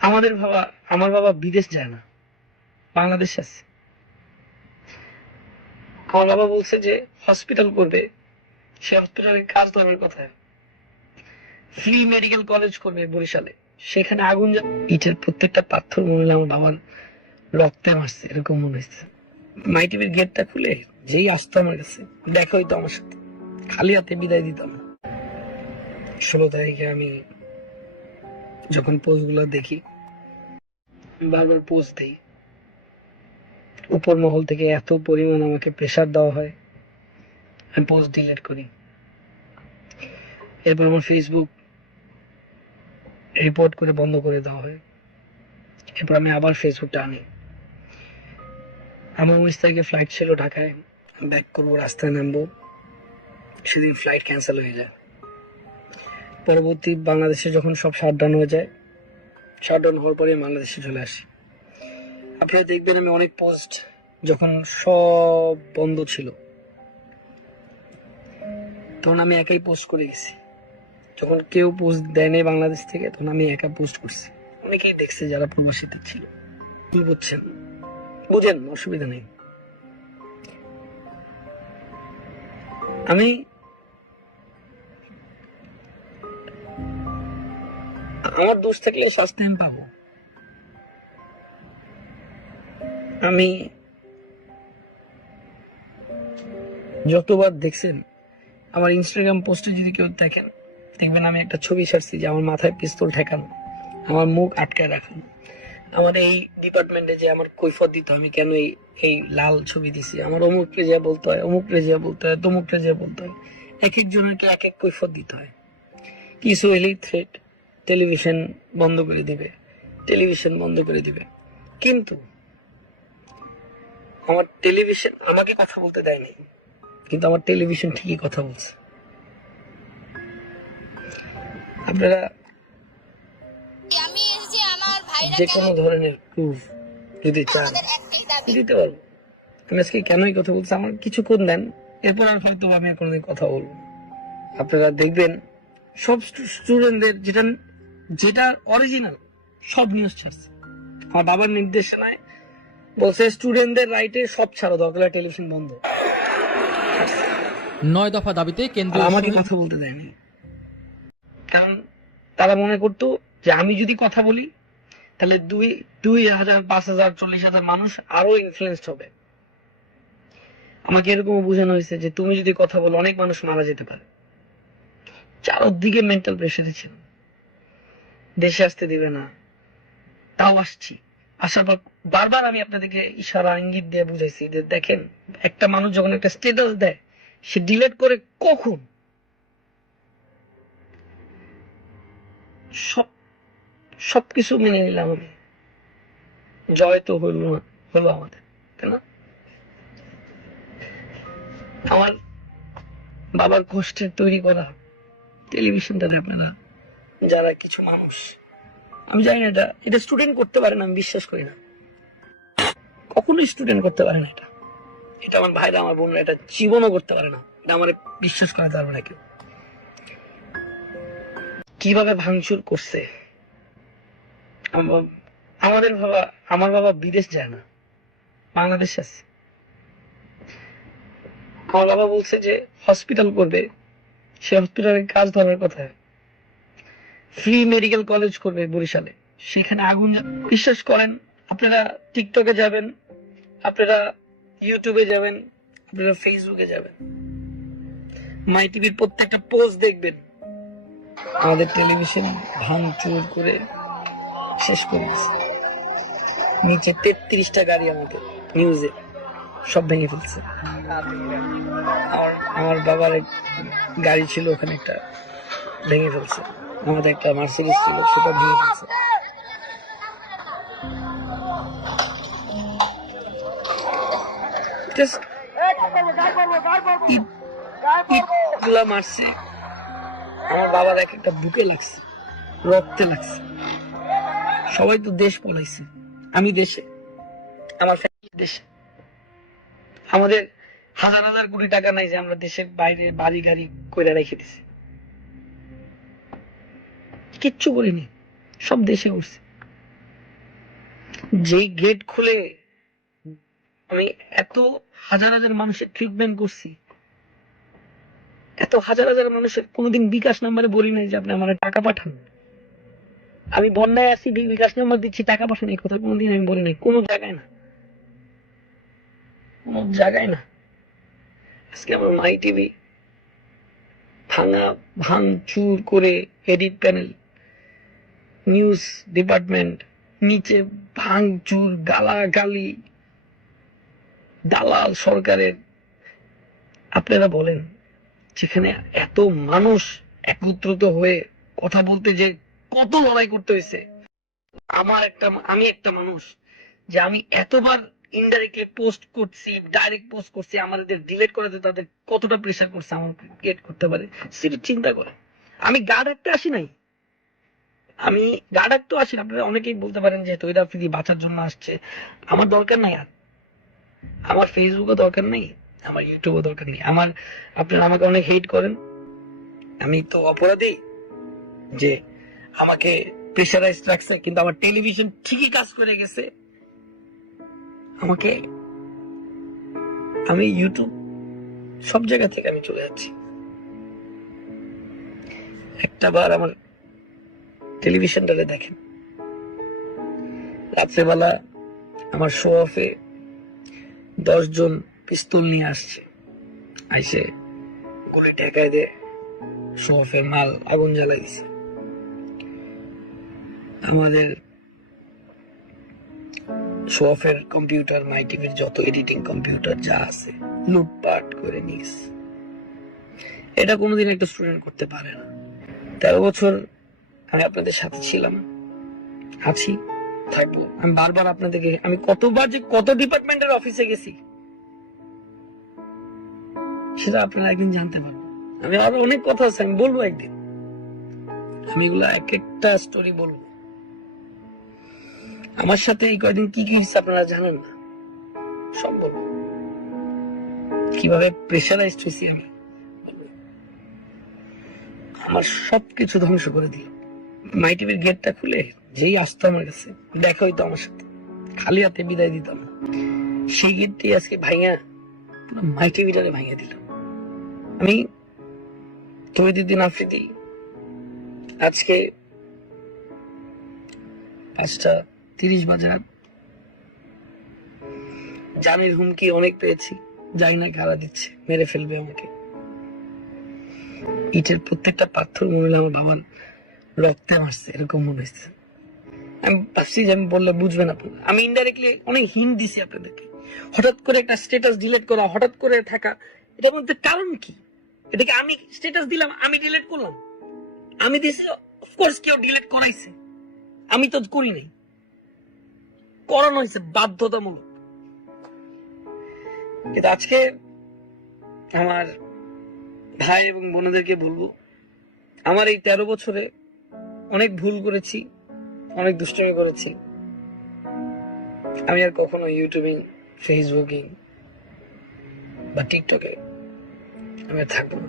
আমাদের বাবা, আমার বাবা বিদেশ যায় না, বাংলাদেশ আছে। আমার বাবা বলছে যে হসপিটাল করবে, সে হসপিটালের কাজ ধরার কথা, ফ্রি মেডিকেল কলেজ করবে বরিশালে, সেখানে আগুন ইটের প্রত্যেকটা পাথর মনে হলো আমার বাবার রক্তে মারছে, এরকম মনে হয়েছে। মাই টিভির গেটটা খুলে যেই আসতো আমার কাছে, দেখা হইতো আমার সাথে, খালি হাতে বিদায় দিতাম। 16 তারিখে আমি যখন পোস্ট গুলো দেখি, বারবার পোস্ট দিই, উপর মহল থেকে এত পরিমাণ আমাকে প্রেসার দেওয়া হয়, আমি পোস্ট ডিলিট করি। এরপর আমার ফেসবুক রিপোর্ট করে বন্ধ করে দেওয়া হয়। এরপর আমি আবার ফেসবুকটা আনি। আমার 19 তারিখে ফ্লাইট ছিল ঢাকায়, ব্যাক করবো, রাস্তায় নামবো, সেদিন ফ্লাইট ক্যান্সেল হয়ে যায়। পরবর্তী বাংলাদেশে যখন সব শাটডাউন হয়ে যায়, শাটডাউন হওয়ার পরে বাংলাদেশে চলে আসি। আপনারা দেখবেন আমি অনেক পোস্ট যখন সব বন্ধ ছিল তখন আমি একাই পোস্ট করে গেছি। যখন কেউ পোস্ট দেয়নি বাংলাদেশ থেকে, তখন আমি একা পোস্ট করছি। অনেকেই দেখছে যারা প্রবাসীতে ছিল। কি বুঝছেন, বুঝেন, অসুবিধা নেই। আমি আমার দোষ থাকলে শাস্তি আমি পাবো। আমি যতবার দেখছেন আমার ইনস্টাগ্রাম পোস্টে, যদি কেউ দেখেন, দেখবেন আমি একটা ছবি ছাড়ছি যে আমার মাথায় পিস্তল ঠেকানো, আমার মুখ আটকায় রাখানো, আমার এই ডিপার্টমেন্টে যে আমার কৈফত দিতে হয় আমি কেন এই লাল ছবি দিছি, আমার অমুক রেজিয়া বলতে হয়, অমুক রেজিয়া বলতে হয়, তমুক রেজিয়া বলতে হয়, এক একজনকে এক এক কৈফত দিতে হয়। কিছু এলেই থ্রেট, টেলিভিশন বন্ধ করে দিবে, টেলিভিশন বন্ধ করে দিবে। কিন্তু আমার টেলিভিশন আমাকে কথা বলতে দেয়নি, কিন্তু আমার টেলিভিশন ঠিকই কথা বলছে। আপনারা যে কোনো ধরনের প্রুফ যদি চান দিতে পারবো। আমি আজকে কেন এই কথা বলছি, আমার কিছুক্ষণ দেন, এরপর আর হয়তো আমি আর কোনোদিন কথা বলবো। আপনারা দেখবেন সব স্টুডেন্টদের যেটা যেটা অরিজিনাল সব নিউজ ছাড়ছে। আমার বাবার নির্দেশনায় বলছে স্টুডেন্টদের রাইটে সব ছাড়ো, দরকার টেলিভিশন বন্ধ। 9 দফা দাবিতে কেন্দ্রীয় আমাকে কথা বলতে দেয়নি, কারণ তারা মনে করতো যে আমি যদি কথা বলি তাহলে 2,000, 5,000, 40,000 মানুষ আরো ইনফ্লুয়েন্সড হবে। আমাকে এরকম বোঝানো হয়েছে যে তুমি যদি কথা বলো অনেক মানুষ মারা যেতে পারে। চারদিকে মেন্টাল প্রেশারে ছিল, দেশে আসতে দিবে না, তাও আসছি। আসার পর বারবার আমি আপনাদেরকে ইশারা ইঙ্গিত দিয়ে বুঝাইছি যে দেখেন, একটা মানুষ যখন একটা স্ট্যাটাস দেয় সে ডিলিট করে কখন, সবকিছু মেনে নিলাম আমি, জয় তো হলো না, হলো আমাদের, তাই না? আমার বাবার কষ্টের তৈরি করা টেলিভিশনটাতে আপনারা যারা কিছু মানুষ, আমি জানি না এটা স্টুডেন্ট করতে পারে না, আমি বিশ্বাস করি না, কখনোই স্টুডেন্ট করতে পারে না। এটা আমার ভাইরা, আমার বোনরা এটা জীবনও করতে পারে না, এটা আমার বিশ্বাস করাতে পারবে না কেউ। কিভাবে ভাঙচুর করছে। আমাদের বাবা, আমার বাবা বিদেশ যায় না, বাংলাদেশ আছে। আমার বাবা বলছে যে হসপিটাল করবে, সে হসপিটালের কাজ ধরার কথা, ফ্রি মেডিকেল কলেজ করবে বরিশালে, সেখানে আগুন। বিশ্বাস করেন, আপনারা টিকটকে যাবেন, আপনারা ইউটিউবে যাবেন, আপনারা ফেসবুকে যাবেন, মাই টিভির প্রত্যেকটা পোস্ট দেখবেন, আমাদের টেলিভিশন ভাঙচুর করে শেষ করে দিচ্ছে। নিচে 33টা গাড়ি আমাদের নিউজে সব ভেঙে ফেলছে। আমার বাবার গাড়ি ছিল, ওখানে একটা ভেঙে ফেলছে। আমাদের একটা মার্সিডিজ ছিল, সেটা ভেঙে ফেলছে। মারছে আমার বাবার এক একটা বুকে লাগছে, রক্তে লাগছে। সবাই তো দেশ পলাইছে, আমি দেশে, আমার ফ্যামিলি দেশে। আমাদের হাজার হাজার কোটি টাকা নাই যে আমরা দেশের বাইরে বাড়ি গাড়ি কইরা রেখে দিছি, কিচ্ছু করিনি। সব দেশে করছি। যেই গেট খুলে আমি এত হাজার হাজার মানুষের ট্রিটমেন্ট করছি, এত হাজার হাজার মানুষের কোনোদিন বিকাশ নাম্বারে বলি নাই যে আপনি আমার টাকা পাঠান। আমি বন্যায় আছি, বিকাশ নাম্বার দিচ্ছি, টাকা পাঠান, এই কথা কোনোদিন আমি বলি নাই, কোনো জায়গায় না, কোনো জায়গায় না। আজকে আমার মাই টিভি ভাঙচুর করে, এডিট প্যানেল, নিউজ ডিপার্টমেন্ট নিচে ভাঙচুর, গালাগালি, দালাল সরকারের। আপনারা বলেন, যেখানে এত মানুষ একত্রিত হয়ে কথা বলতে যে কত লড়াই করতে হয়েছে। আমি একটা মানুষ যে আমি এতবার ইনডাইরেক্টলি পোস্ট করছি, ডাইরেক্ট পোস্ট করছি, আমাদের ডিলেট করাতে তাদের কতটা প্রেশার করছে আমাকে গেট করতে পারে সেটা চিন্তা করে। আমি গা ডাকতে আসি নাই, আমি গা ডাকতে আসি না। আপনারা অনেকেই বলতে পারেন যে তৈরি আফ্রিদি বাঁচার জন্য আসছে, আমার দরকার নাই। আর আমার ফেসবুকও দরকার নেই, আমার ইউটিউবও দরকার নেই। আপনারা আমাকে অনেক হেট করেন, আমি তো অপরাধী যে আমাকে প্রেশারাইজ রাখছে, কিন্তু আমার টেলিভিশন ঠিকই কাজ করে গেছে। আমি ইউটিউব সব জায়গা থেকে আমি চলে যাচ্ছি। একটা বার আমার টেলিভিশনটাতে দেখেন, রাত্রেবেলা আমার শো অফে 10 জন পিস্তল নিয়ে আসছে, আইসে গুলি ঠেকায় দিয়ে শো অফের মাল আগুন জ্বালাই দিছে। আমাদের শো অফের কম্পিউটার, মাই টিভির যত এডিটিং কম্পিউটার যা আছে লুটপাট করে নিয়েছে। এটা কোনোদিন একটা স্টুডেন্ট করতে পারে না। 13 বছর আমি আপনাদের সাথে ছিলাম, আছি, থাকবো। আমি বারবার আপনাদেরকে, আমি কতবার যে কত ডিপার্টমেন্টের অফিসে গেছি সেটা আপনারা একদিন জানতে পারবেন। আমি আরো অনেক কথা আছে, আমি বলবো একদিন, আমি এগুলা এক একটা স্টোরি বলবো। আমার সাথে এই কয়দিন কি কি হচ্ছে আপনারা জানেন না, সব বলবো। কিভাবে প্রেশারাইজড হয়েছি আমি, আমার সবকিছু ধ্বংস করে দিল। মাই টিভির গেটটা খুলে যেই আসতো আমার কাছে, দেখা হইতো আমার সাথে, খালি হাতে বিদায় দিতাম না। সেই গেটটি আজকে ভাইয়া পুরো মাই টিভিটারে ভাইয়া দিল। আমি তহিদুদ্দিন আফ্রিদি আজকে 5:30 বাজে, জানের হুমকি অনেক পেয়েছি, জানি না কারা দিচ্ছে, মেরে ফেলবে আমাকে। ইটের প্রত্যেকটা পাথর মনে হলো আমার বাবার রক্তে মারছে, এরকম মনে হচ্ছে। আমি ভাবছি যে আমি বললে বুঝবেন আপনারা। আমি ইনডাইরেক্টলি অনেক হিন্ট দিছি আপনাদেরকে। হঠাৎ করে একটা স্ট্যাটাস ডিলিট করা, হঠাৎ করে থাকা, এটার মধ্যে কারণ কি? এটাকে আমি স্ট্যাটাস দিলাম, আমি ডিলিট করলাম, আমি দিছি, অফকোর্স কেউ ডিলিট করাইছে, আমি তো করি নাই, করানো হয়েছে বাধ্যতামূলক। কিন্তু আজকে আমার ভাই এবং বোনদেরকে বলবো, আমার এই 13 বছরে অনেক ভুল করেছি, অনেক দুষ্টুমি করেছি। আমি আর কখনো ইউটিউবিং, ফেসবুকিং বা টিকটকে আমি আর থাকবো না।